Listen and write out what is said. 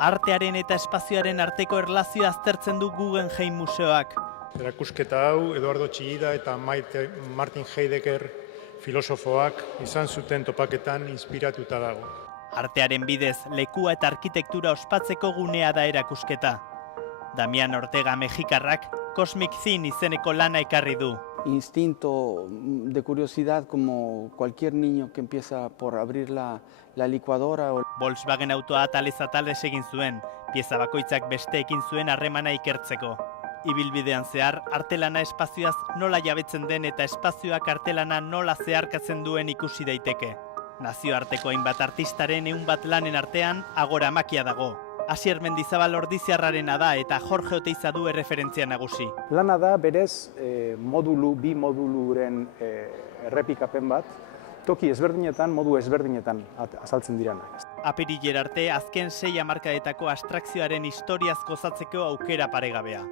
Artearen eta espazioaren arteko erlazioa aztertzen du Guggenheim Museoak. Erakusketa hau Eduardo Chillida eta Martin Heidegger filosofoak izan zuten topaketan inspiratuta dago. Artearen bidez lekua eta arkitektura ospatzeko gunea da erakusketa. Damian Ortega mexikarrak Cosmic Scene izeneko lana ekarri du. Instinto de curiosidad como cualquier niño que empieza por abrir la licuadora. Volkswagen autoa atalez atalez egin zuen, pieza bakoitzak besteekin zuen harremana ikertzeko. Ibilbidean zehar, artelana espazioaz nola jabetzen den eta espazioak artelana nola zeharkatzen duen ikusi daiteke. Nazioarteko hainbat artistaren 100 lanen artean Agora makia dago. Asier Mendizabal Ordiziarrarena da eta Jorge Oteiza du erreferentzia nagusi. Lana da berez bi moduluren errepikapen bat, toki ezberdinetan, modu ezberdinetan azaltzen diranak. Apirilera arte azken 6 hamarkadetako abstrakzioaren historiaz gozatzeko aukera paregabea.